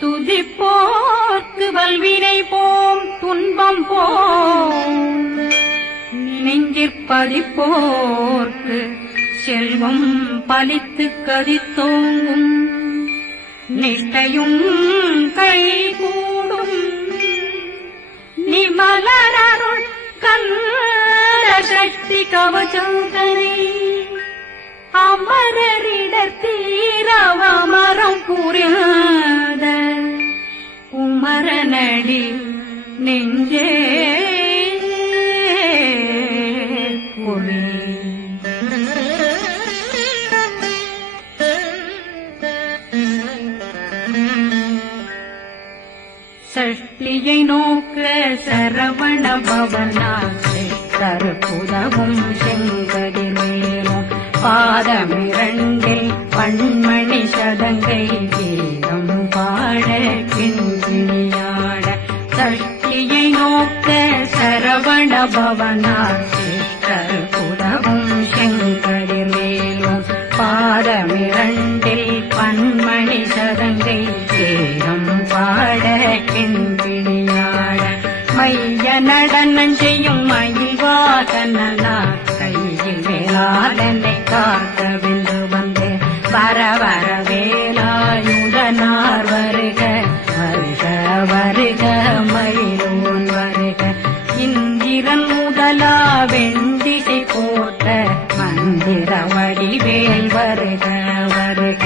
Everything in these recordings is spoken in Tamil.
துதிப்போர்க்கு வல்வினை போம் துன்பம் போம் நெஞ்சிற்பதிப்போர்க்கு செல்வம் பலித்து கதித்தோங்கும் நிஷ்டையும் கைகூடும் நிமலருள் கந்த சக்தி கவசந்தனை அமரரிடத்தீரவமரம் புரியாத குமரனடி நெஞ்சே பொறி சஷ்டியை நோக்க சரவண பவனாசை தருப்புதவும் செங்கதிலேனும் பாதமிரண்டில் பண்மணி சதங்கை கீதம் பாட கிண்கிணியாட சஷ்டியை நோக்க சரவண பவனாசை தருப்புதவும் செங்கதிலேனும் பாதமிரண்டில் பண்மணி சதங்கை கீதம் பாட கிண்கிணியாட மைய நடனம் செய்யும் மயில்வாகனார் கையில் வேளாளனை காக்க வென்று வந்து வர வர வேலாயுதனார் வருக வருக வருக மயிலோன் வருக இந்திரன் முதலா வெண்டிசை போட்ட மந்திர வடிவேல் வருக வருக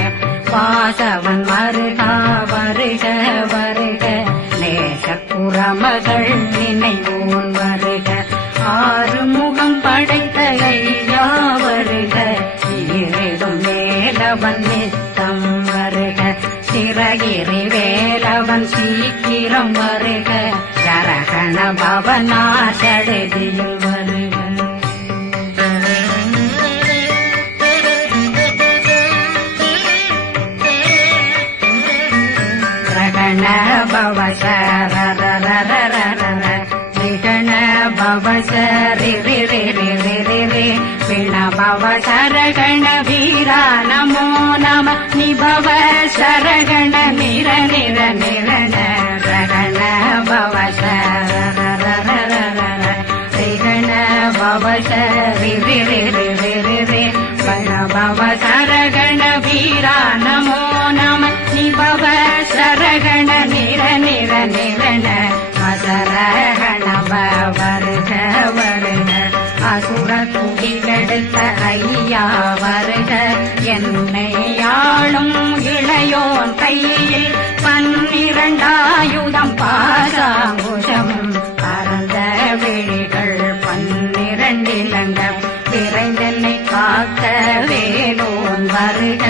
வாசவன் வருகா வருக வருக நேசப்புறமகள் நினைவோன் வருக ஆறுமுகம் படைத்த ஐயா வருக ஈரிடும் வேலவன் நித்தம் வருக சிறகிரி வேலவன் சீக்கிரம் வருக ஜரகண பவனா சடதியில் வருக பவ சரண பவ சரி பிண பவ சரகண வீரா நமோ நம நிபவ சரகண நிர நிர நிரண ரகண பவ சரண பவ சரி பிண பவ சரகண வீரா நமோ நம நிபவ சரகண நிர நிர நிரண மசரகண வருக வருக அசுர குடிலெடுத்த ஐயா வருக என்னை ஆளும் இளையோன் கையில் 12 பாசாங்குஷமும் பரந்த விழிகள் 12 இலங்க விரைந்தென்னை காக்க வேலோன் வருக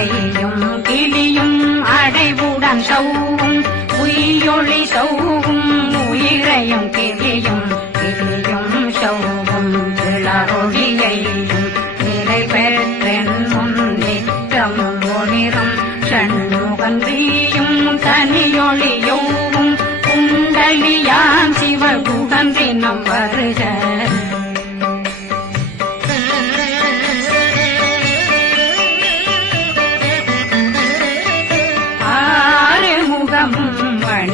ஐயும் கிளியும் அடைவுடன் சௌவும் உயிரொளி சௌவும் உயிரையும் கிளியும் கிளியும் சௌவும் இளரொழியையும் நிலை பெற்றென் முன் நிற்கும் ஒளிரும் சண்முகன் வீயும் தனியொளியோவும் குண்டலியாம் சிவகுகன் தினம் வருக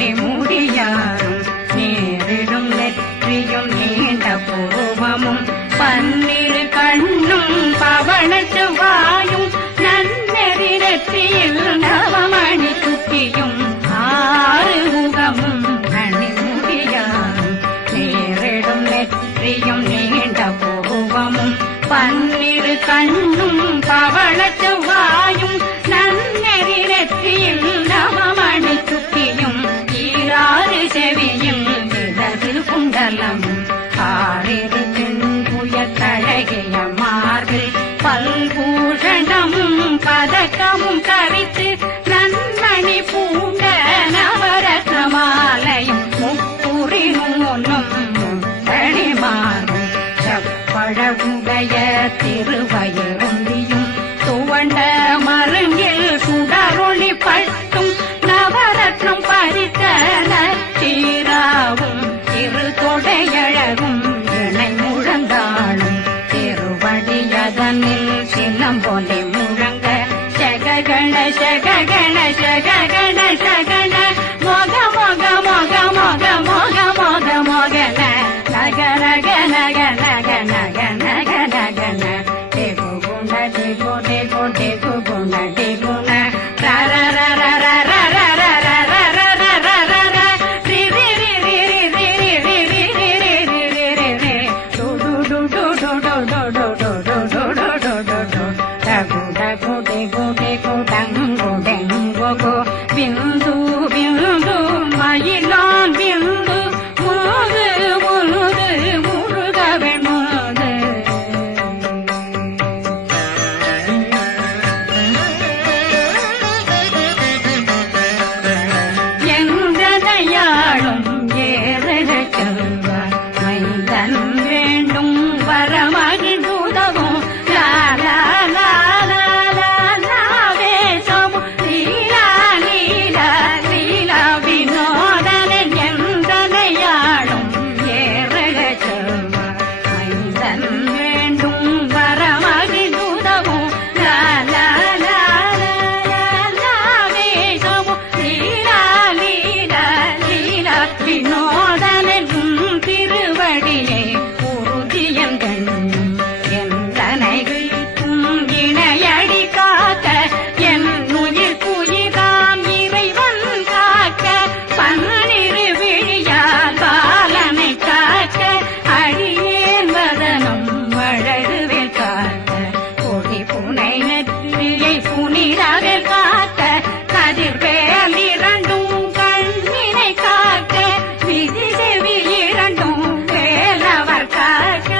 மணிமுடியாரும் நேரிடும் நெற்றியும் நீண்ட பூவமும் 12 கண்ணும் பவன செவ்வாயும் நன்னெறி நெற்றியில் நவமணி குட்டியும் 6 முகமும் மணிமுடியாரும் நேரிடும் நெற்றியும் நீண்ட பூவமும் 12 கண்ணும் பவன செவ்வாயும் நன்னெறி நெற்றியில் நவமணி குட்டியும் 6 செவியும் இதழ் குண்டலம் 6 புய கழகிய மார்பில் பல்பூஷணமும் பதக்கமும் கரித்து நன்மணி பூண்ட நவரத்ன மாலையும் முப்புரி நூலும் தனிமாறும் செப்பழகுடைய திருவயருந்தியும் துவண்ட மருங்கில் சுடரொளி பட்டும் நவரத்னம் பறித்த சீராவும் இரு தொடையழகும் இணை முழந்தாளும் திருவடியதனில் சின்னம்பொலி முழங்க சககண சககண சககண சகண டிகு டிகு டிகு குண டிகுண ரர ரர ரர ரர ரர ரர ரி ரி ரி ரி ரி ரி ரி ரி ரி ரி ரி ரி ரி டு டு டு டு டு டு டு டு டு டு டு டு டு டு டகு டகு டிகு டிகு டங்கு டெங்கு கு பிந்து பிந்து மயிலான் பிந்து முது முது முருகவே முது எந்தனையாளும் ஏறக செல்வார் மைந்தன் வேண்டும் வரமகிழ்ந்துதவும் லாலா லாலா லாலாவே சமு லீலா லீலா லீலா வினோதனன் எந்தனையாளும் ஏறக செல்வார் மைந்தன் வேண்டும் வரமகிழ்ந்துதவும் லாலா லாலா லாலாவே சமு லீலா லீலா லீலா வினோதனன் திருவடியை உறுதியம் கண்ணும் எந்தனைகளுக்கும் இணையடி காக்க என் உயிர் குயிராம் இறைவன் காக்க பன்னிரு விழியால் பாலனை காக்க அடியேன் வதனம் வழகுவேல் காக்க கொடி புனை நெற்றியை புனிதவேல் காக்க கதிர்வேல் இரண்டும் கண்ணினை காக்க விதி செவி இரண்டும் வேலவர் காக்க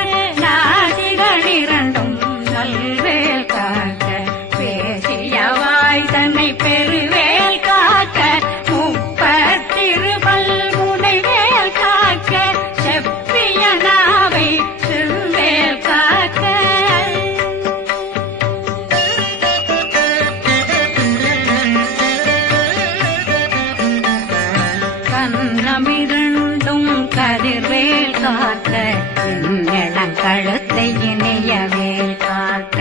நாசிகள் இரண்டும் நல்வேல் காக்க பேசியவாய் தன்னை பெருவேல் காக்க முப்பத்திருபல் முனைவேல் காக்க செப்பிய நாவை செவ்வேல் காக்க கண்ணமிரண்டும் கதிர்வேல் காக்க இளங்கழுத்தை இணையவேல் காக்க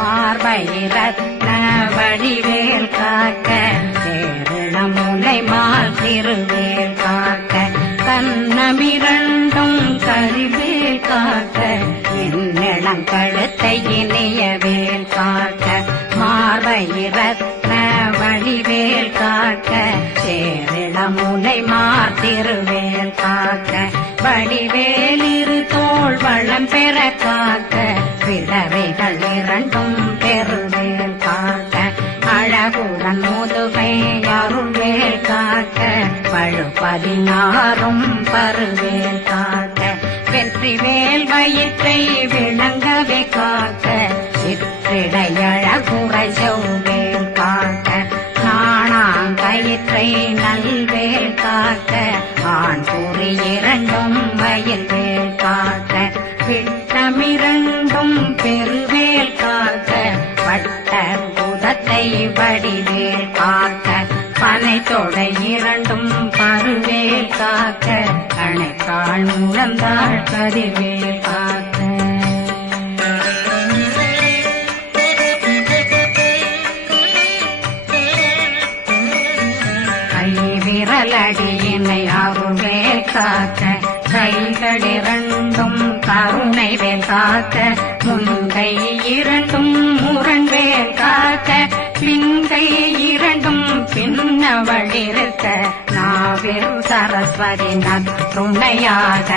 மார்பை ரத்ன வடிவேல் காக்க சேரணமுலை மால் திருவேல் காக்க கண்ணமிரண்டும் கதிர்வேல் காக்க இளங்கழுத்தை இணையவேல் காக்க மார்பை ரத்ன வடிவேல் காக்க சேரணமுலை மால் திருவேல் காக்க வடிவேல் இரு தோள் வளம் பெற காக்க பிறவைகள் இரண்டும் பெருவேல் காக்க அழகுடன் முதுகை அருள்வேல் காக்க பழுப்பதினாரும் பருவேல் காக்க வெற்றிவேல் வயிற்றை விளங்கவே காக்க சிற்றிடையழகுறை செவ்வேல் காக்க நாணாங்கயிற்றை நல்வேல் காக்க ஆண் குறி இரண்டும் வயல்வேல் காக்க விட்டமிரண்டும் பெருவேல் காக்க வட்ட புதத்தை வடிவேல் காக்க பனை தொடை இரண்டும் பருவேல் காக்க கணைக்கால் முழந்தாள் கதிர்வேல் காக்க விரலடியினை அருள்வேல் காக்க கைகளிரண்டும் கருணை வேல் காக்க முன்கை இரண்டும் முரண்வேல் காக்க பின்கை இரண்டும் பின்னவழிருக்க நாவில் சரஸ்வதி நற்றுணையாக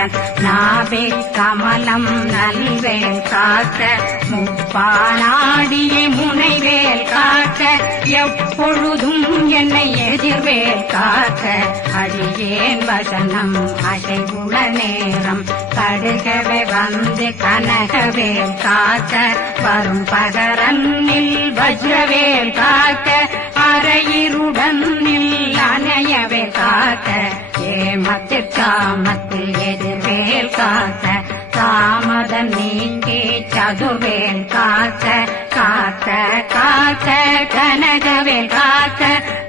நாவே கமலம் நல்வேல் காக்க முப்பானாடியை முனைவேல் காக்க எப்பொழுதும் என்னை எதிர்வேல் காக்க அடியேன் வசனம் அசைவுள நேரம் கடுகவே வந்து கனகவேல் காக்க வரும் பகரன்னில் வஜ்ரவேல் காக்க அரையிருடன் அணையவே காக்க ஏமத்திற்காமத்தில் எதிர்வேல் காக்க தாமதம் நீங்கி சதுர்வேல் காக்க காக்க காக்க கனகவேல் காக்க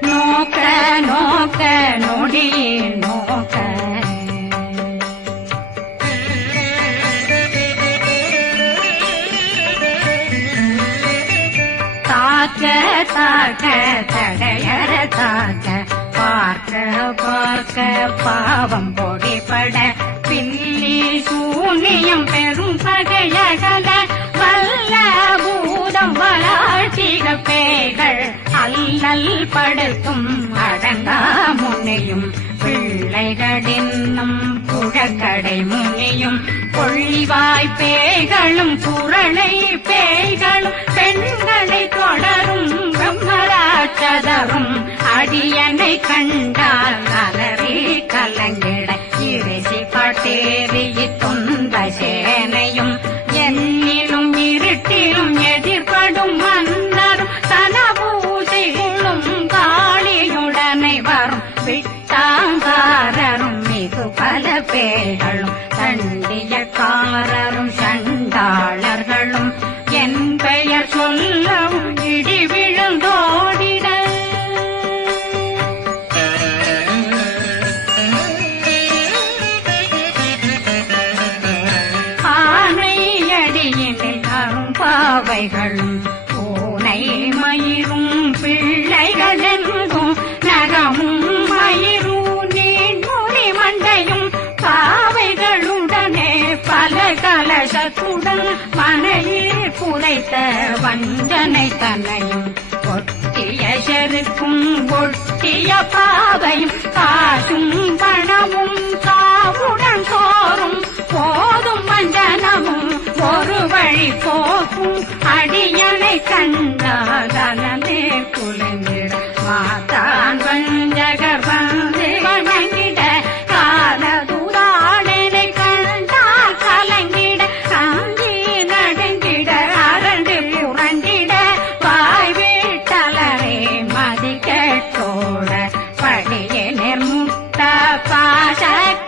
நோக்க நோக்க நொடியே நோக்க தாக்க தாக்க தடையற தாக்க பார்க்க பார்க்க பாவம் பொடிபட பில்லி சூனியம் பெரும் பகையகல வல்ல பூதம் பிள்ளைகள் அல்லல் படுத்தும் அடங்கா முனையும் பிள்ளைகளின்னும் புழக்கடை முனியும் கொள்ளிவாய் பேய்களும் குரளை பேய்களும் பெண்களை தொடரும் பிரம்மராட்சதரும் அடியனை கண்டால் அலறி கலங்கிட இறைசி பட்டேறி துன்ப சேனையும் என்னிலும் இருட்டிலும் எதிர்படும் மன்னரும் தனபூசைகளும் காளியுடனை வரும் விட்டாங்காரரும் மிகு பல பேர்களும் சண்டியக்காரரும் சண்டாளர்களும் என் பெயர் சொல்லவும் இடி விழுந்தோடிட ஆனையடியினில் அரும்பாவைகளும் பூனை மயிரும் பிள்ளைகளெங்கும் நகமும் மயிரும் நீண்முடி மண்டையும் பாவைகளுடனே பல கலசத்துடன் மனையில் புதைத்த வஞ்சனை தன்னையும் ஒட்டிய செருக்கும் ஒட்டிய பாவையும் காசும் பணமும் சாவுடன் சோறும் போதும் வஞ்சனமும் ஒரு வழி போக்கும் அடியனை கண்டாதனே குளிர்ந்திட மாதான் வஞ்சகர் வந்து வணங்கிட காலதுதாடனை கண்டால் கலங்கிட காஞ்சி நடுங்கிட அரண்டு புரண்டிட வாய் வீட்டலரே மதி கேட்டோட படியே நிர்முட்ட பாச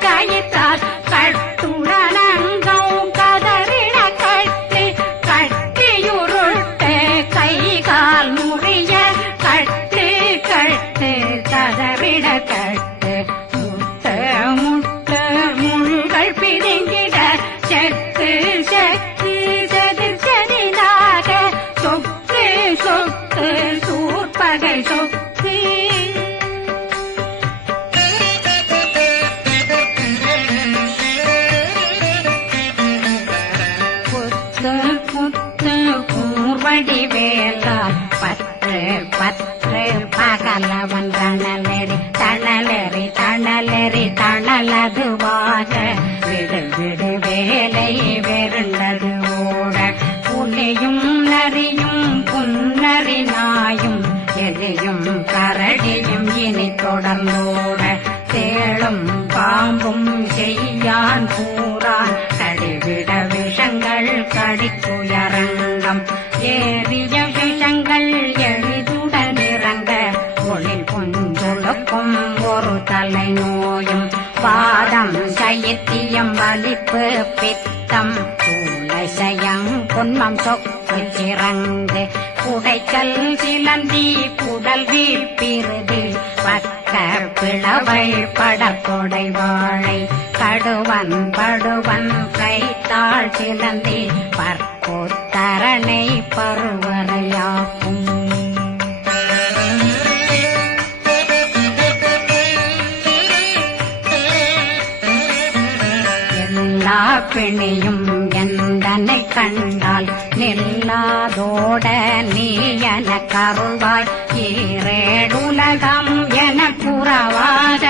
கயித்தால் கட்டுடனங்கும் கதறிட கட்டி கட்டியுருட்டு கை கால் முறிய கட்டு கட்டு கதறிட கட்டு முட்டு முட்டு முள்கள் பிதுங்கிட செத்து செத்து செதிர் செதிலாக சொக்கு சொக்கு சூர்பகை சொக்கு புத்து புத்து கூர்வடி வேலா பற்று பற்று பகலவன் தணலெறி தணலெறி தணலெறி தணலதுவாக விடு விடு வேலை வெருண்டது ஓட புலியும் நரியும் புன்னரி நாயும் எலியும் கரடியும் இனி தொடர்ந்தோட தேளும் பாம்பும் செய்யான் கூறான் கடிவிட விஷங்கள் கடிக்குயரங்கம் ஏறிய விஷங்கள் எளிதுடன் இறங்க ஒளில் கொஞ்சொழுக்கும் ஒரு தலை நோயும் பாதம் சைத்தியம் வலிப்பு பித்தம் சூளைசயம் பொன்மம் சொக்கு சிறந்து குடைச்சல் சிலந்தி குடல் வீப்பிருதி பக்க பிளவை படத்தொடை வாழை கடுவன் படுவன் கைத்தாள் சிலந்தி பற்போத்தரணை பருவரையாக்கும் எல்லா பிணியும் எந்தனை கண்டால் நில்லாதோட நீ என கருவாய் ஈரேடுலகம் என புறவாத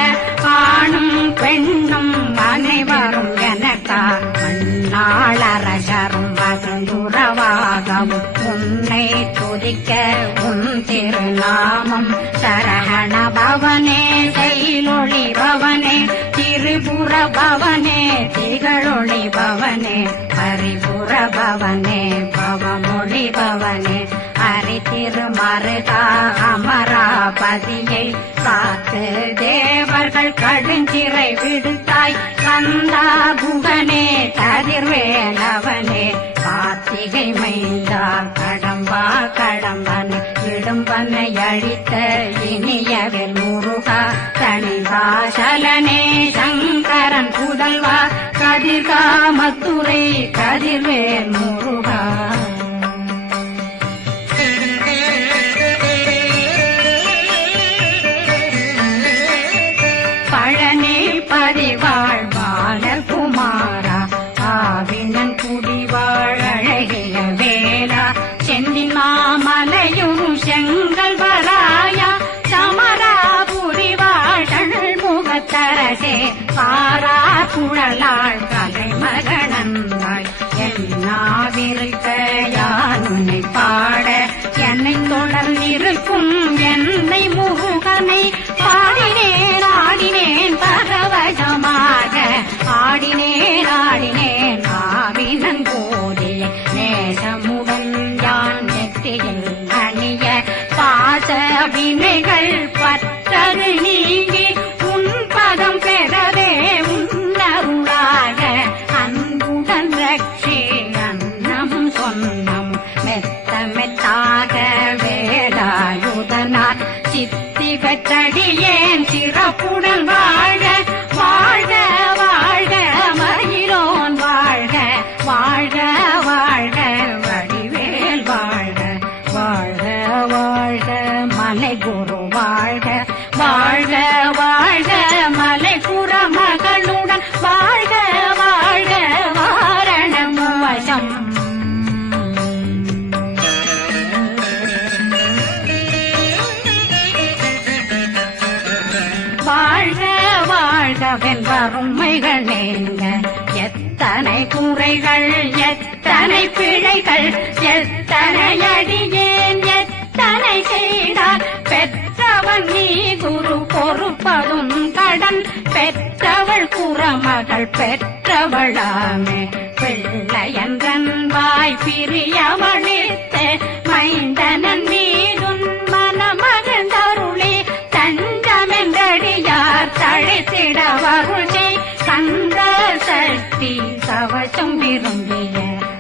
ஆணும் பெண்ணும் அனைவரும் எனக்கா மண்ணாளரசரும் மகிழ்ந்துறவாகவும் உன்னை துதிக்க உன் திருநாமம் சரகண பவனே செயலொளி பவனே திரிபுர பவனே திகழொளி பவனே ஹரிபுர பவனே பவமொழி பவனே ஹரி திருமருகா அமராபதியை காத்து தேவர்கள் கடுஞ்சிறை விடுத்தாய் கந்தா குகனே கதிர்வேலவனே கார்த்திகை மைந்தா கடம்பா கடம்பனை இடும்பனை அழித்த இனியவில் முருகா தனிவாசலனே சங்கரன் புதல்வா கதிர்காமத்துறை கதிர்வேல் முருகா பழனி பதிவாழ் பாலகுமாரா ஆவினன் குடிவாழ் அழகிய வேலா செந்தின் மாமலையும் செங்கல் வராயா சமராபுரி வாழல் முகத்தரசே பாரா குழலாள் கலை மகனந்தாய் என்னாவிருக்க யானுனை பாட என்னை தொடர்ந்திருக்கும் என்னை முருகனை பாடினேன் ஆடினேன் பரவசமாக ஆடினேன் ஆடினேன் ஆவினன் போதிய நேசமுடன் யான் நெற்றியில் அணிய பாச வினைகள் பற்றது நீங்கி உன் பதம் பெறவே உன்னருளாக அன்புடன் ரட்சி அன்னம் சொன்னம் மெத்த மெத்தாக வேலாயுதனார் சித்தி பெற்றடியேன் சிறப்புடன் வாழ வாழ்க வாழ்க மயிலோன் வாழ்க வாழ்க வாழ்க வடிவேல் வாழ்க வாழ்க வாழ்க மலை குரு வாழ்க வாழ்க வாழ்க மலை குற மகளுடன் வாழ்க வாழ்க வாரணம் வசம் வாழ்க வாழ்கவென் வறுமைகள் நீங்க எத்தனை குறைகள் எத்தனை பிழைகள் எத்தனை அடியேன் எத்தனை செய்தார் பெற்றவன் நீ குரு பொறுப்பதும் கடன் பெற்றவள் குறமகள் பெற்றவளாமே பிள்ளையன்றன் வாய் பிரியவழித்த மைந்தனன் மீதுன் மனமகந்தருளி தஞ்சமென்றடியார் தழைத்திட வருஷே கந்த சக்தி கவசம் விரும்பிய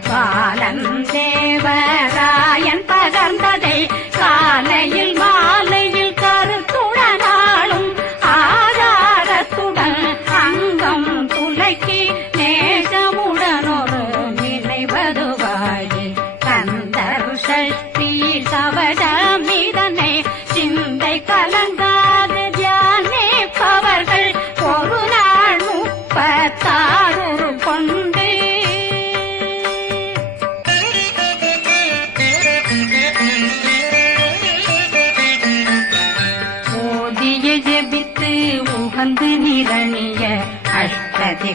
பாலன் தேவராயன் பகர்ந்ததை காலையில் மாலையில் கருத்துடனாலும் ஆதாரத்துடன் அங்கம் துளைக்கி நேசமுடன் ஒரு நினைவதுவாகி கந்தர் சக்தி கவசம் இதனை சிந்தை கலங்காது தியானிப்பவர்கள் ஒரு நாள் 36 கொண்டு ஓதிய ஜெபித்து உகந்து நிரணிய அஷ்டதிக்குள்ளோரடங்கலு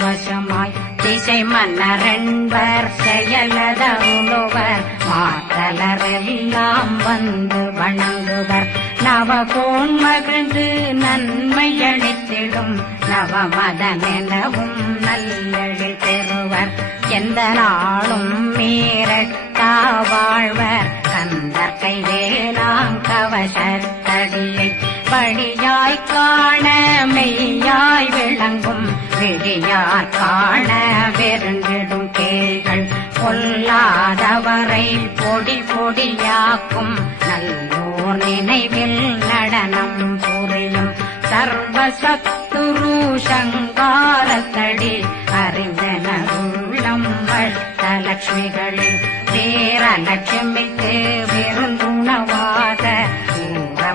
வசமாய் திசை மன்னரென்பர் செயலதருளுவர் மாற்றலரெல்லாம் வந்து வணங்குவர் நவகோன் மகிழ்ந்து நன்மையளித்திடும் நவமதனெனவும் நல்லெழில் பெறுவர் எந்த நாளும் மீறட்டா வாழ்வர் கந்தர் கைவேலாம் கவசத்தடியை படியாய் காண மெய்யாய் விளங்கும் விழியார் காண வெறுங்கிடும் கேள்கள் கொல்லாதவரை பொடி பொடியாக்கும் நல்லோர் நினைவில் நடனம் புரியும் சர்வசத்துரு சங்காரத்தடி அறிந்தனருள்ளம் வட்டலட்சுமிகளில் வீரலட்சுமிக்கு விருந்துணவாத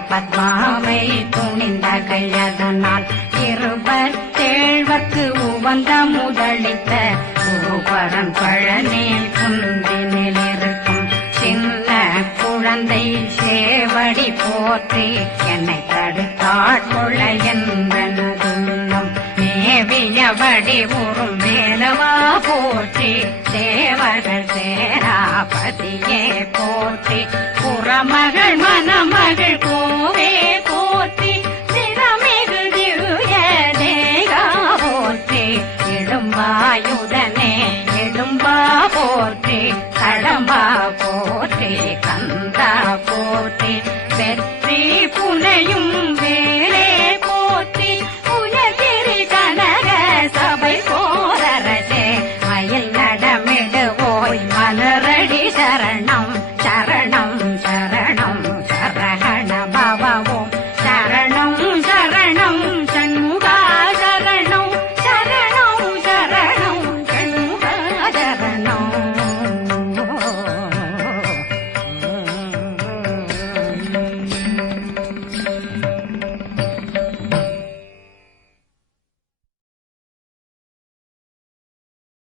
பத்மாவை துணிந்த கையதனால் 27 உவந்த முதலித்த குருபரன் பழனில் குந்தினில் இருக்கும் சின்ன குழந்தை சேவடி போற்றி என்னை தடுத்தாட்கொள்ள என்பனதுள்ளம் மேவியபடி உறும் வேலவா போற்றி தேவர்கள் சேராபதியே போற்றி புறமகள் மணமகள் கோவே